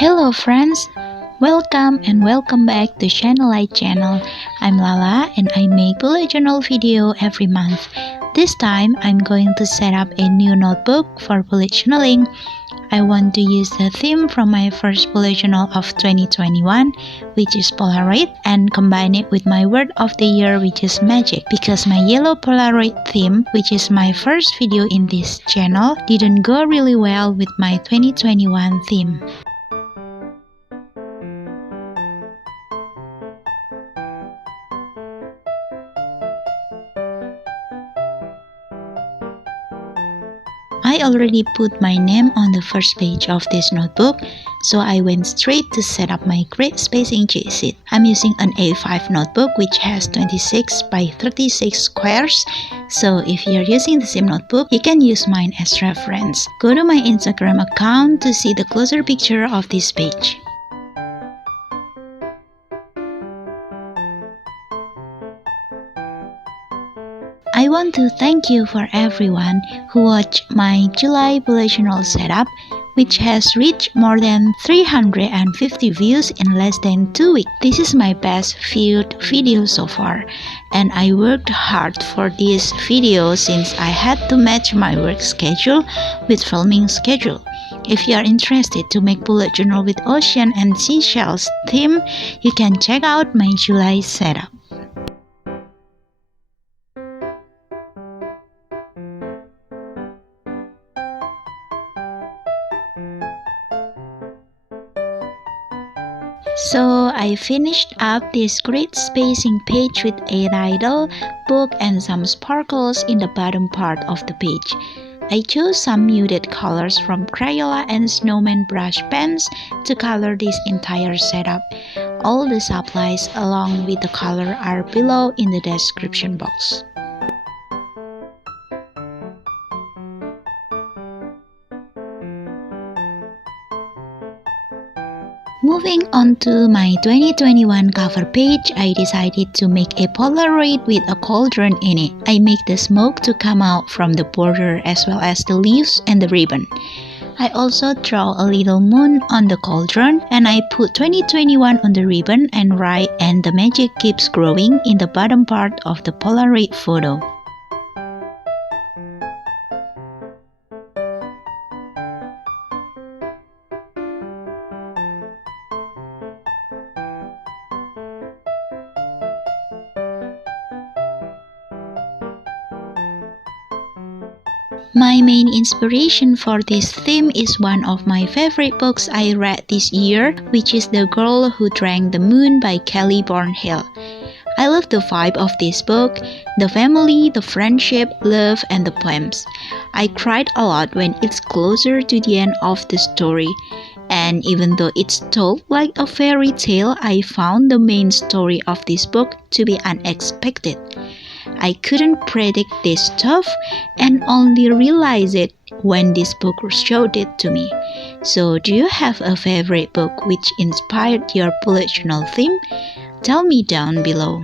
Hello friends, welcome back to shainalite channel. I'm Lala and I make bullet journal video every month. This time I'm going to set up a new notebook for bullet journaling. I want to use the theme from my first bullet journal of 2021, which is polaroid, and combine it with my word of the year, which is magic, because my yellow polaroid theme, which is my first video in this channel, didn't go really well with my 2021 theme. I already put my name on the first page of this notebook, so I went straight to set up my grid spacing cheat sheet. I'm using an A5 notebook which has 26 by 36 squares, so if you're using the same notebook, you can use mine as reference. Go to my Instagram account to see the closer picture of this page. I want to thank you for everyone who watched my July bullet journal setup, which has reached more than 350 views in less than 2 weeks. This is my best viewed video so far, and I worked hard for this video since I had to match my work schedule with filming schedule. If you are interested to make bullet journal with ocean and seashells theme, you can check out my July setup. So I finished up this grid spacing page with a title, book, and some sparkles in the bottom part of the page. I chose some muted colors from Crayola and Snowman Brush Pens to color this entire setup. All the supplies along with the color are below in the description box. Moving on to my 2021 cover page, I decided to make a polaroid with a cauldron in it. I make the smoke to come out from the border as well as the leaves and the ribbon. I also draw a little moon on the cauldron, and I put 2021 on the ribbon and write "and the magic keeps growing" in the bottom part of the polaroid photo. My main inspiration for this theme is one of my favorite books I read this year, which is The Girl Who Drank the Moon by Kelly Barnhill. I love the vibe of this book, the family, the friendship, love, and the poems. I cried a lot when it's closer to the end of the story. And even though it's told like a fairy tale, I found the main story of this book to be unexpected. I couldn't predict this stuff and only realized it when this book showed it to me. So do you have a favorite book which inspired your bullet journal theme? Tell me down below.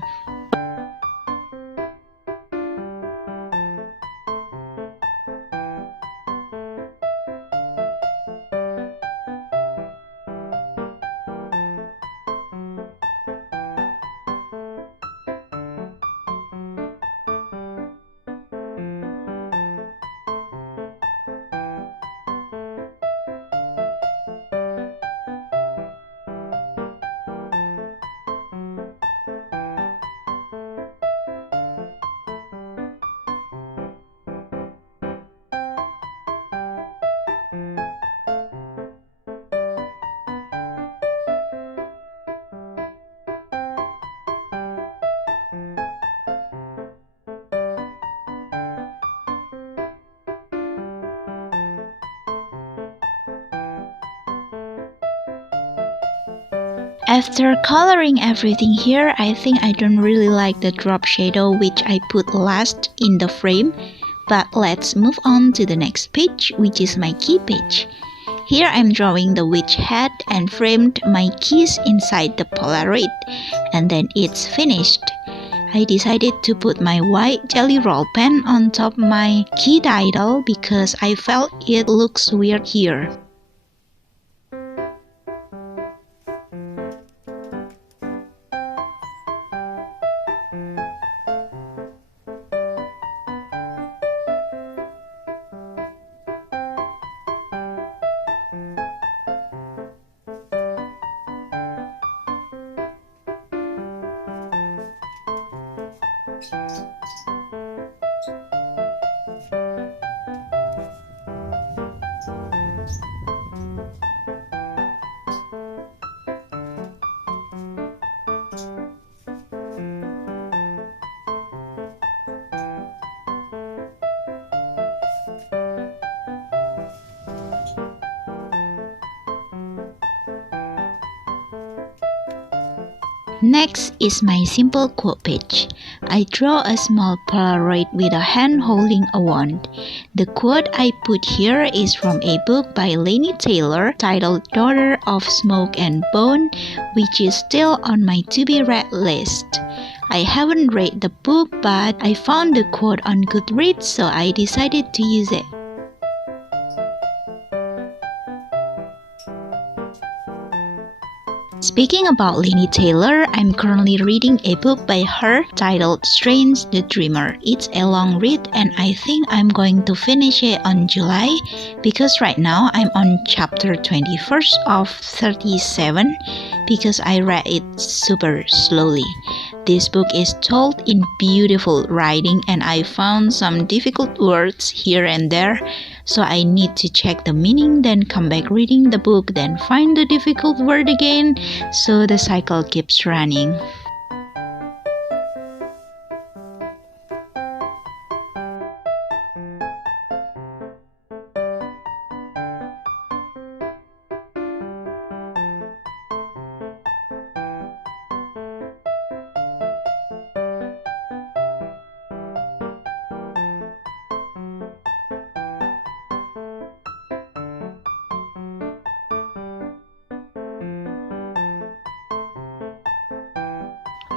After coloring everything here, I think I don't really like the drop shadow which I put last in the frame, but let's move on to the next page, which is my key page. Here I'm drawing the witch head and framed my keys inside the polaroid, and then it's finished. I decided to put my white jelly roll pen on top my key title because I felt it looks weird here. Next is my simple quote page. I draw a small polaroid with a hand holding a wand. The quote I put here is from a book by Laini titled Daughter of Smoke and Bone, which is still on my to-be-read list. I haven't read the book, but I found the quote on Goodreads, so I decided to use it. Speaking about Laini Taylor, I'm currently reading a book by her titled Strange the Dreamer. It's a long read and I think I'm going to finish it on July because right now I'm on chapter 21st of 37 because I read it super slowly. This book is told in beautiful writing and I found some difficult words here and there, so I need to check the meaning, then come back reading the book, then find the difficult word again, so the cycle keeps running.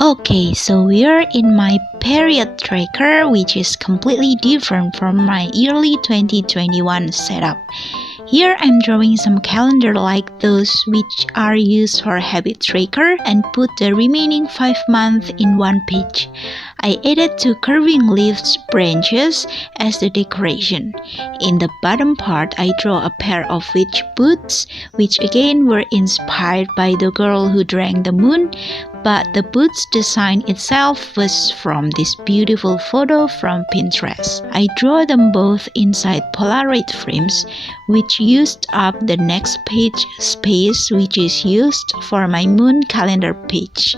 Okay, so we're in my period tracker, which is completely different from my early 2021 setup. Here I'm drawing some calendar like those which are used for habit tracker and put the remaining 5 months in one page. I added 2 curving leaves branches as the decoration. In the bottom part, I draw a pair of witch boots, which again were inspired by the girl who drank the moon, but the boots design itself was from this beautiful photo from Pinterest. I draw them both inside polaroid frames, which used up the next page space which is used for my moon calendar page.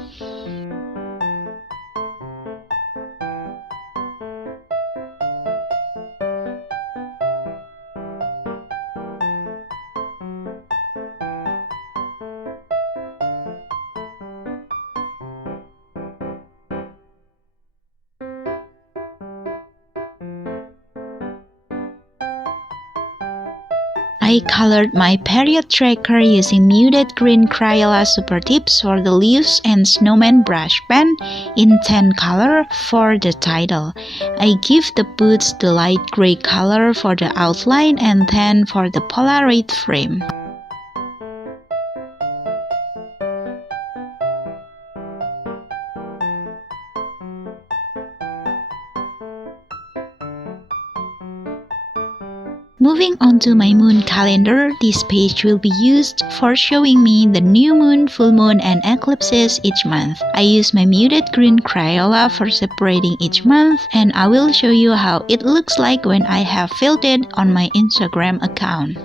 I colored my period tracker using muted green Crayola Super Tips for the leaves and Snowman Brush Pen in tan color for the title. I give the boots the light gray color for the outline and tan for the Polaroid frame. Moving on to my moon calendar, this page will be used for showing me the new moon, full moon, and eclipses each month. I use my muted green Crayola for separating each month, and I will show you how it looks like when I have filled it on my Instagram account.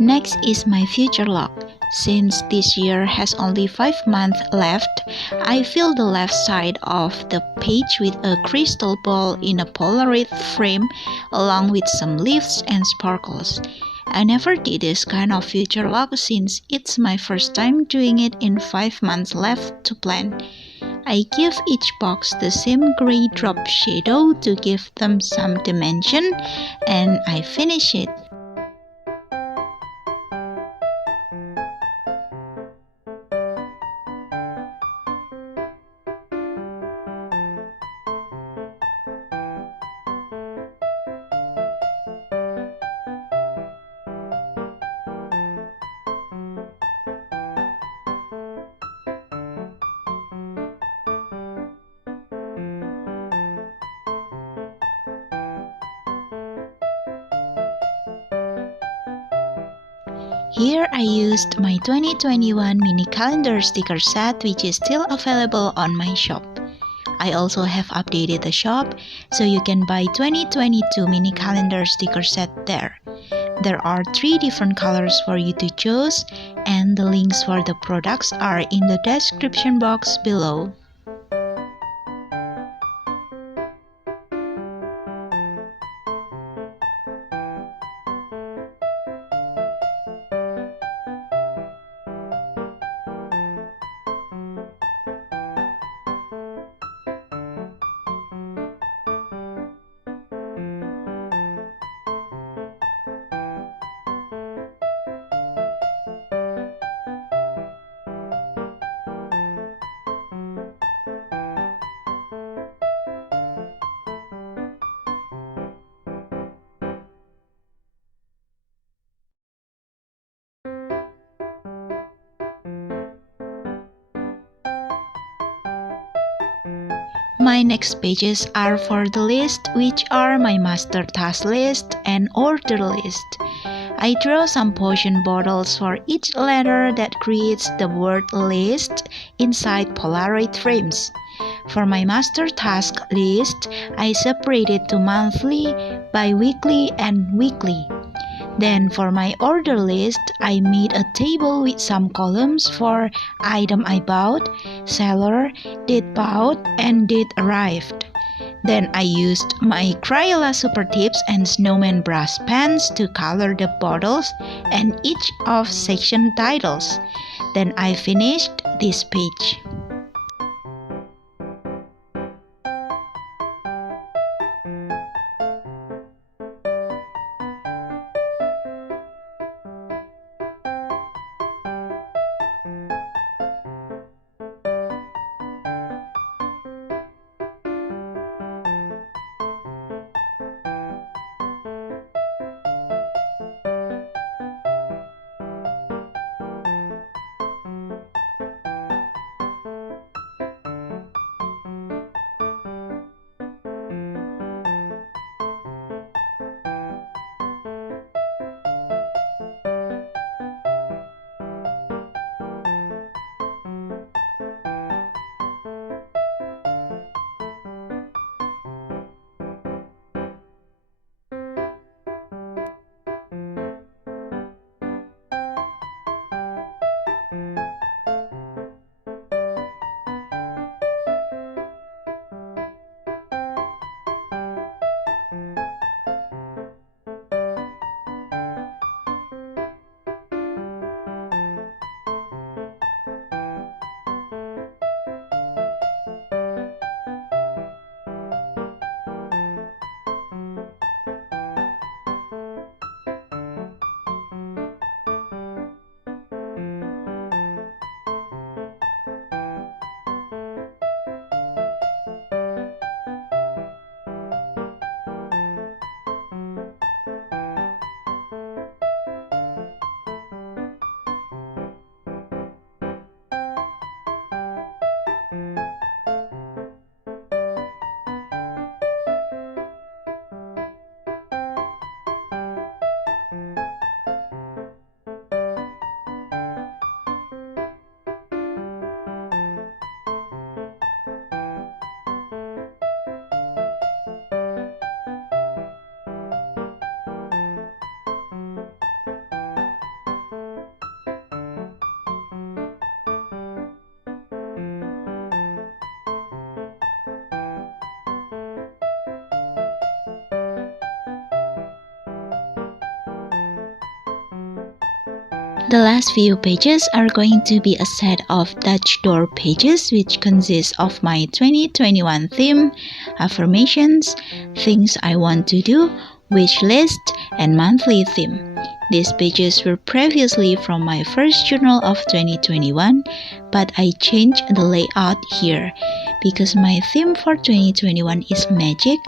Next is my future log. Since this year has only 5 months left, I fill the left side of the page with a crystal ball in a Polaroid frame along with some leaves and sparkles. I never did this kind of future log since it's my first time doing it in 5 months left to plan. I give each box the same gray drop shadow to give them some dimension, and I finish it. Here I used my 2021 mini calendar sticker set, which is still available on my shop. I also have updated the shop, so you can buy 2022 mini calendar sticker set there. There are 3 different colors for you to choose, and the links for the products are in the description box below. My next pages are for the list, which are my master task list and order list. I draw some potion bottles for each letter that creates the word list inside polaroid frames. For my master task list, I separate it to monthly, bi-weekly, and weekly. Then for my order list, I made a table with some columns for item I bought, seller, date bought, and date arrived. Then I used my Crayola Super Tips and Snowman Brush Pens to color the bottles and each of section titles. Then I finished this page. The last few pages are going to be a set of Dutch door pages, which consists of my 2021 theme, affirmations, things I want to do, wish list, and monthly theme. These pages were previously from my first journal of 2021, but I changed the layout here because my theme for 2021 is magic.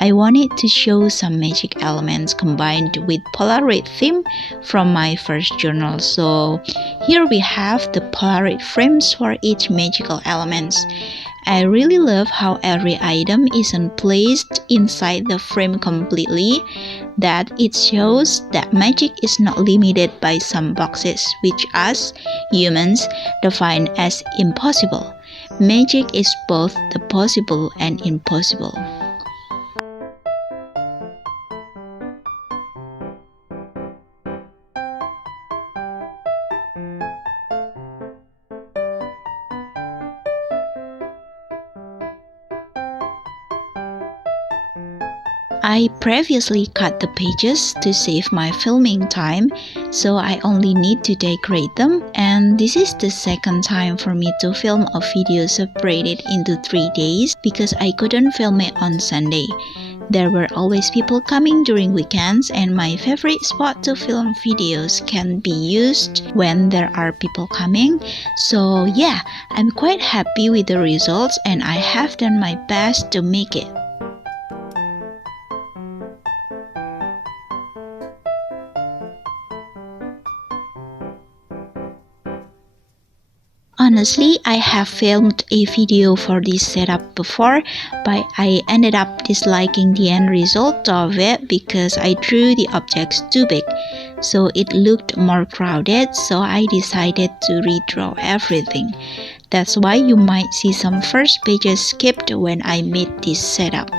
I wanted to show some magic elements combined with Polaroid theme from my first journal. So here we have the Polaroid frames for each magical elements. I really love how every item isn't placed inside the frame completely, that it shows that magic is not limited by some boxes which us, humans, define as impossible. Magic is both the possible and impossible. I previously cut the pages to save my filming time, so I only need to decorate them, and this is the second time for me to film a video separated into 3 days because I couldn't film it on Sunday. There were always people coming during weekends, and my favorite spot to film videos can be used when there are people coming. So yeah, I'm quite happy with the results and I have done my best to make it. Honestly, I have filmed a video for this setup before, but I ended up disliking the end result of it because I drew the objects too big, so it looked more crowded, so I decided to redraw everything. That's why you might see some first pages skipped when I made this setup.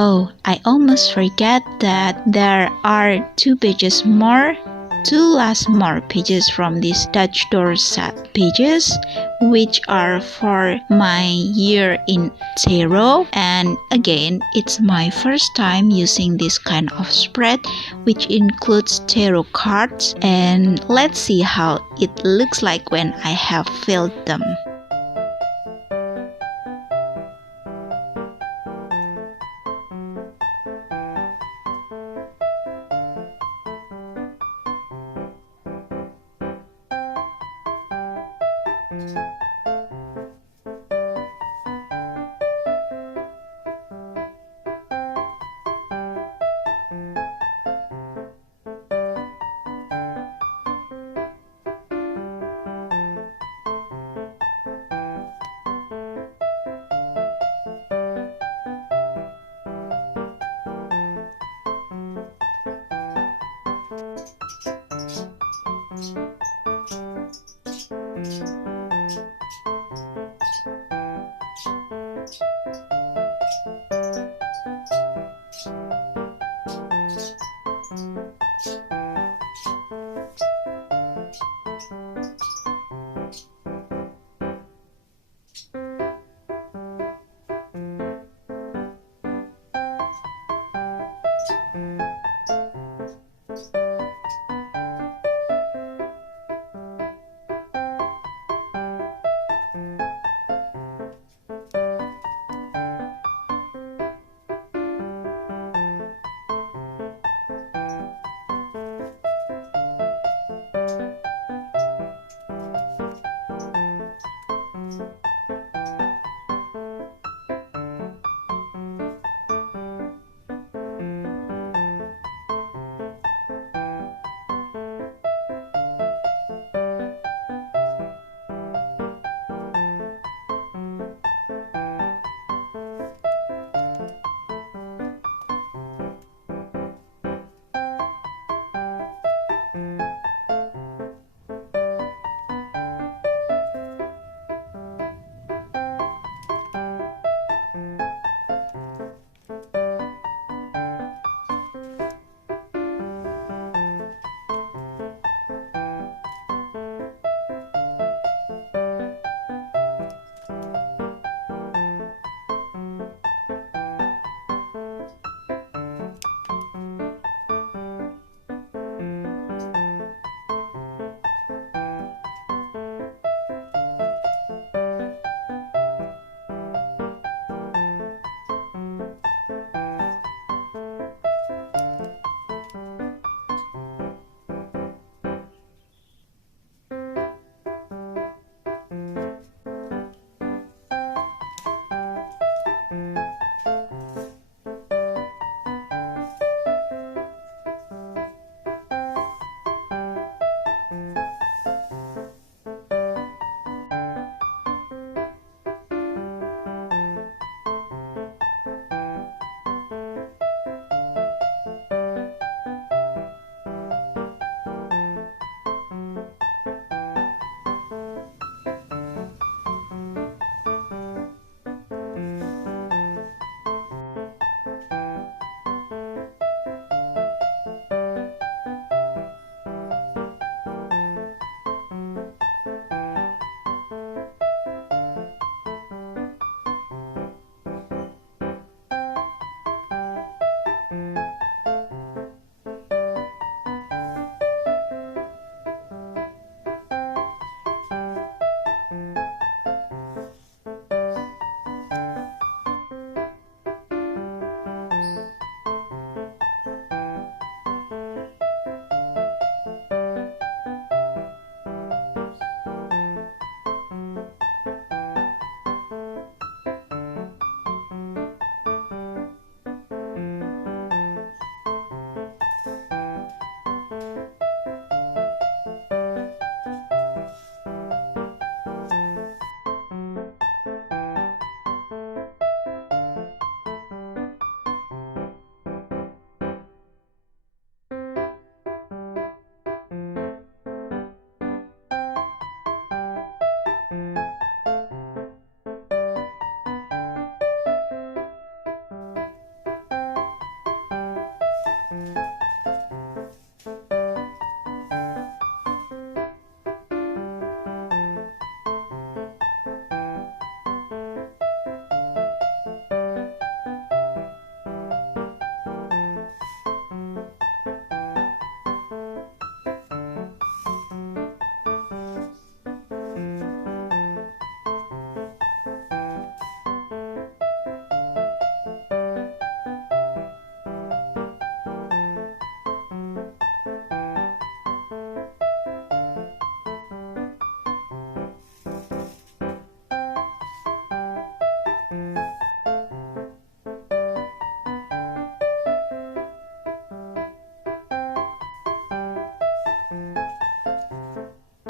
Oh, I almost forget that there are two last more pages from these Dutch door set pages, which are for my year in tarot. And again, it's my first time using this kind of spread, which includes tarot cards, and let's see how it looks like when I have filled them.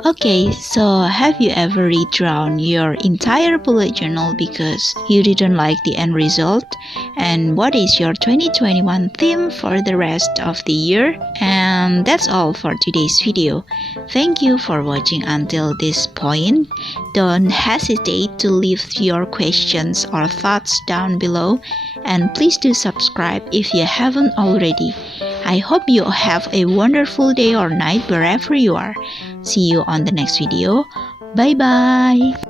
Okay, so have you ever redrawn your entire bullet journal because you didn't like the end result? And what is your 2021 theme for the rest of the year? And that's all for today's video. Thank you for watching until this point. Don't hesitate to leave your questions or thoughts down below, and please do subscribe if you haven't already. I hope you have a wonderful day or night wherever you are. See you on the next video. Bye bye.